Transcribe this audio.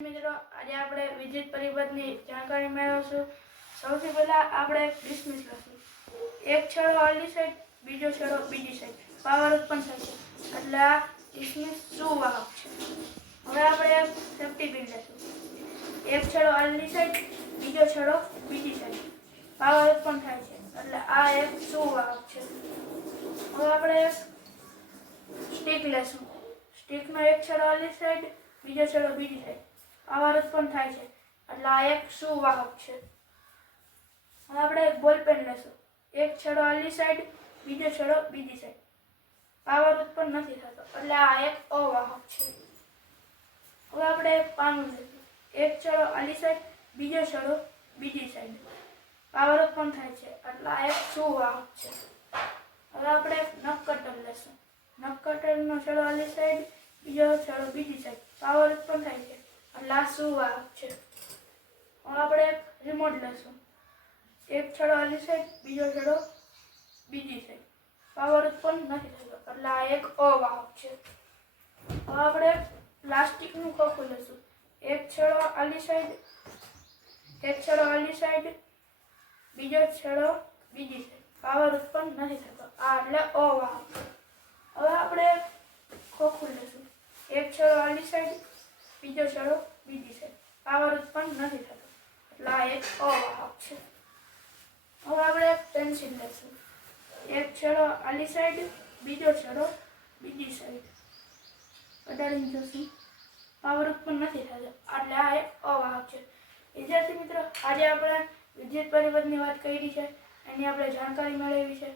મિત્રો આજે આપણે વિદ્યુત પરિબળની જાણકારી મેળવશું। સૌથી પહેલા આપણે ડિસ્મિસ લખશું। એક છેડો આલી સાઈડ, બીજો છેડો બીજી સાઈડ, પાવર ઉત્પન્ન થાય છે એટલે આ ડિસ્મિસ સુવાહક છે। હવે આપણે સેફ્ટી પિન લેશું। એક છેડો આલી સાઈડ, બીજો છેડો બીજી સાઈડ, પાવર ઉત્પન્ન થાય છે એટલે આ એક સુવાહક છે। હવે આપણે સ્ટિક લેશું। સ્ટિકનો એક છેડો આલી સાઈડ, બીજો છેડો બીજી સાઈડ, પાવર ઉત્પન્ન થાય છે એટલે આ એક સુવાહક છે। હવે આપણે બોલ પેન લેશું। એક છેડો આલી સાઈડ, બીજો છેડો બીજી સાઈડ, પાવર ઉત્પન્ન નથી થતો એટલે આ એક અવાહક છે। હવે આપણે પાનું લેશું। એક છેડો આલી સાઈડ, બીજો છેડો બીજી સાઈડ, પાવર ઉત્પન્ન થાય છે એટલે આ એક સુવાહક છે। હવે આપણે નખ કટર લેશું। નખ કટરનો છેડો આલી સાઈડ, બીજો છેડો બીજી સાઈડ, પાવર ઉત્પન્ન થાય છે એટલે આ સુવાહક છે। હવે આપણે રિમોટ લેશું। એક છેડો આલી સાઈડ, બીજો છેડો બીજી સાઈડ, પાવર ઉત્પન્ન નથી થતો એટલે આ એક અવાહક છે। હવે આપણે પ્લાસ્ટિકનું ખોખું લેશું। એક છેડો આલી સાઈડ, બીજો છેડો બીજી સાઈડ, પાવર ઉત્પન્ન નથી થતો આ એટલે અવાહક છે। હવે આપણે ખોખું લેશું। એક છેડો આલી સાઈડ, બીજો છેડો બીજી સાઈડ, પાવર ઉત્પન્ન નથી થતો એટલે આ એક અવાહક છે। હવે આપણે પેન્સિલ લેશું। એક છેડો આલી સાઈડ, બીજો છેડો બીજી સાઈડ, અડાડીને જોશું, પાવર ઉત્પન્ન નથી થતો એટલે આ એક અવાહક છે। વિદ્યાર્થી મિત્રો, આજે આપણે વિદ્યુત પરિબળની વાત કરી છે, એની આપણે જાણકારી મેળવી છે।